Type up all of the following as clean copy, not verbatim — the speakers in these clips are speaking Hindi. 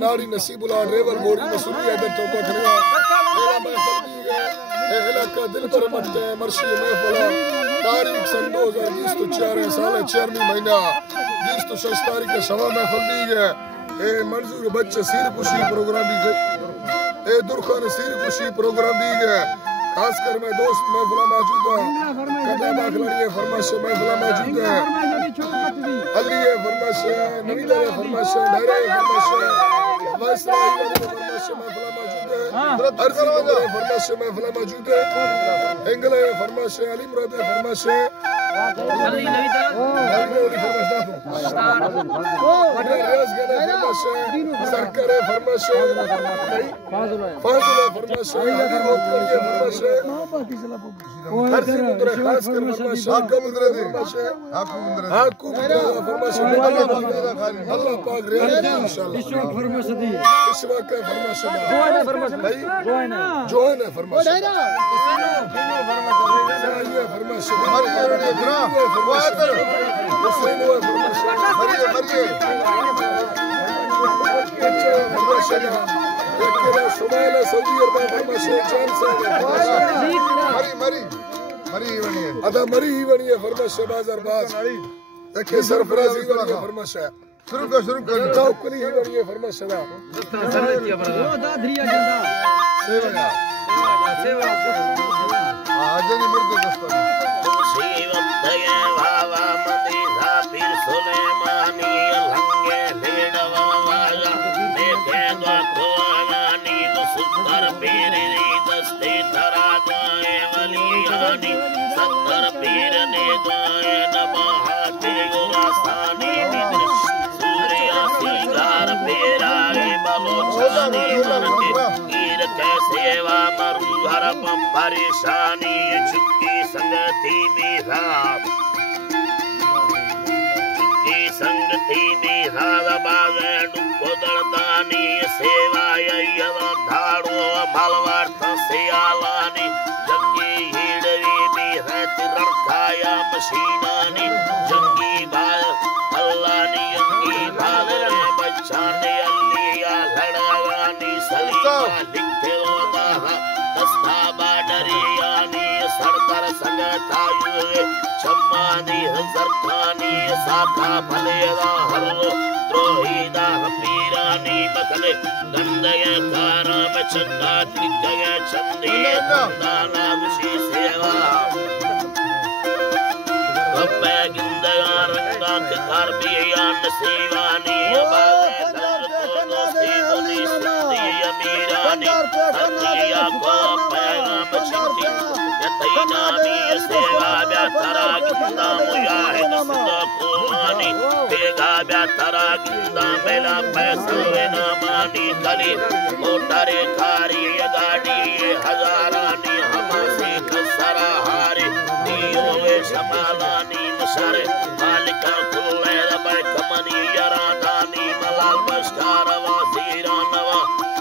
नारी नसीबुल्ला ड्राइवर मोरी मसूरी इधर तो को खड़गा मेरा महफिल भी है इलाका दिल पर मटते मर्शी महफिल तारीख सन 2020 तो 4 साल 4 महीना 20 तो 6 तारीख के सवा महफिल भी है ए मंजूर बच्चे सिर खुशी प्रोग्राम भी है ए दुरखान सिर खुशी प्रोग्राम भी है खास कर मैं दोस्त महफिल मौजूद है कदम अखलाड़ी फरमाइश महफिल मौजूद है अली फरमाइश नवीदा फरमाइश डायरा फरमाइश वाइसरा फरमाइश महफिल मौजूद है अर्जी फरमाइश महफिल मौजूद है एंगल फरमाइश अली मुराद फरमाइश अली नवीदा फरमाइश रियाज गले फरमाइश सरकार फरमाइश फाजुल फरमाइश अली फरमाइश अर्जी मुद्रा खास कर फरमाइश हाकू मुद्रा फरमाइश अल्लाह पाक रियाज इंशाल्लाह इशवाक फरमाइश दी इशवाक फरमाइश जोइन फरमाइश फरमाइश अदा मरी ही बनी है फरमाइश शहबाज अरबाज देखिए सरफराजी बनी है फरमाइश शुरू कर चौकली ही बनी है फरमाइश शरा वो दादरिया जिंदा सेवा सेवा आज नहीं मरते दोस्तों सेवंतये भावा मंदिरा पीर सुलेमानी लंगे भेड़वाया देखे दो कोवानी सुंदर पीर री दस्ते धरा गाए वलियानी सत्तर पीर ने गाए नबाहते गुरासानी मित्र सूर्य सिंगार पेराए बलोचानी मनके कीर कैसे वा मरु हर पम परेशानी चुक्की संगति मेरा चुक्की संगति मेरा बागेडु कोदरदानी सेवाय यदा धाड़ो मलवार्थ से आलानी जंगी हिड़वी मेरा तिरखाया मशीनानी जंगी बाल अल्लानी जंगी बाल बच्चाने अल्लिया लड़ावानी सलीमा लिखे होता दस्ता बाडरियानी सरदार संगतायु चम्मानी हजरखानी साखा भलेदा हर द्रोहीदा हमीरानी बखले गंदय कारा में चंदा त्रिकय चंदी दाना विशी सेवा कब्बे गिंदया रंगा के घर बियान सेवानी बागे दोस्ती बोली सिंधी अमीरानी अतिया को पैगाम चिट्ठी यतैनामी सेवा ब्यातरा गिंदा मुजाहिद सुदाकुमानी बेगा ब्यातरा गिंदा मेला पैसा नामानी कली मोटरे खारी गाड़ी हजारानी हमासी खसरा हारी दियो शमालानी मशरे मालिका कुल्ले दबे कमनी यरादानी मलाल बस्कार वासीरा नवा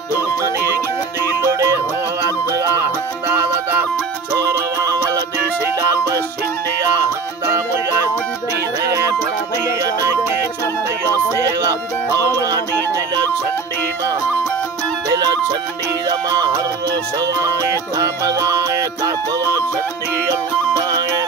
दुमनी गिंदी लुड़े हो अदगा हंदा ददा चोरवा वलदी शिलाल बशिंदिया हंदा मुया दीरे बंदी अनके चुंदियो सेवा भवानी दिल चंडी मां दिल चंडी रमा हर रोशवाए का मगाए का पवा चंडी अल्लाह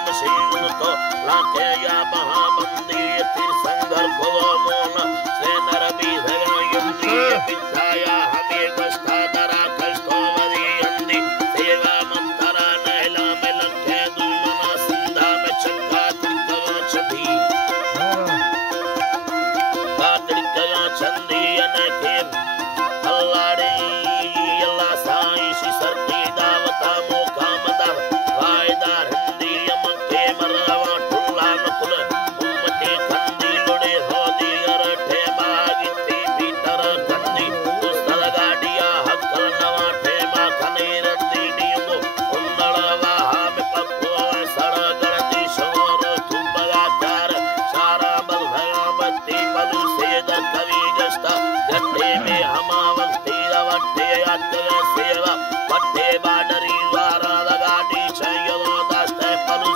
मशीन तो लाके या महाबंदी तिर संगर को मोना से नरबी धगा युक्ति पिताया हमें कष्टा दरा कष्टो वदी अंदी सेवा मंतरा नहला में लंके दुमना सिंधा में चक्का त्रिकवा चंदी का त्रिकवा चंदी अनके अल्लाह रे अल्लाह साईं शी सरती दावता मोकामदा वायदार हिंदी अमके मरवा टुल्ला नकुल उम्मते खंदी लुड़े हो दिगर ठे बागिती भीतर खंदी दुस्तर गाड़िया हक्कल नवा ठे मा खने रंदी नियमो उन्नड़वा हम पक्को सड़गड़ दी शोर तुंबगा कार सारा बल भगवती बलु सेद कवि जस्ता गट्टे में हमावंती रवट्टे अत्तगा सेवा वट्टे बाडरी वारा लगाडी चयलो दस्ते पलु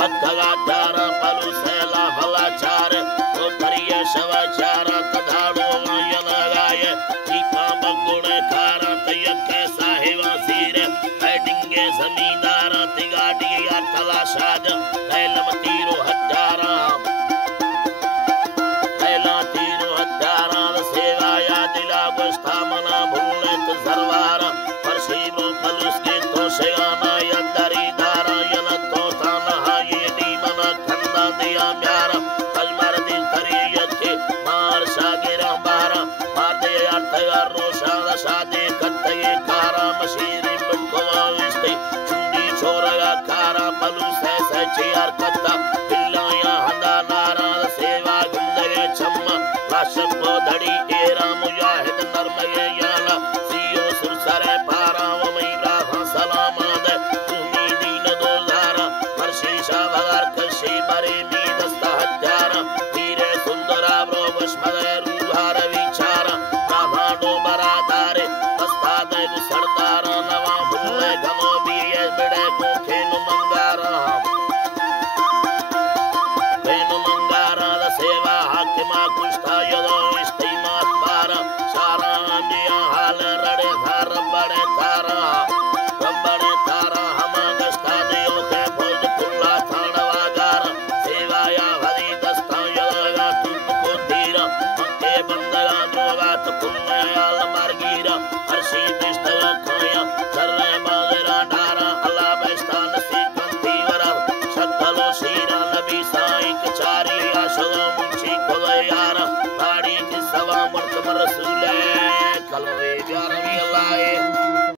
बक्खगा चार पलु सेला भला चार तो करिए शवा चार कधाड़ो यलगाए साज कैलम तीरो हत्यारा कैला तीरो हत्यारा सेवाया दिला गोस्तामना भूलत सरवारा परसीरो पलुस के तो सयाना यदरी दारा यल तो ताना ये दीमना खंदा दिया प्यारा कलमर दी तरियत मार सागिरा बारा मार दे अर्थ रोशान शादे कत्ते कारा मशीरी बटवा इस्ते चुंडी छोरा कारा पलु से चियार कत्ता बिल्लाया हंदा नारा सेवा गुंदरे चम्मा राशप धड़ी एरा मुजाहिद नरमये याला सियो सुरसरे पारा वमई राहा सलामाद तुमी दीन दोलारा वर्षीशा भगर कशी बरे मी दस्ता हत्यारा वीरे सुंदरा ब्रोवश्मदे रूहार विचारा ब्राह्मणो बरादारे दस्ता देव सरदारा नवा भूले गनो बीए बिड़े को खेनु मंगारा सेवा हाकिमा कुष्ठा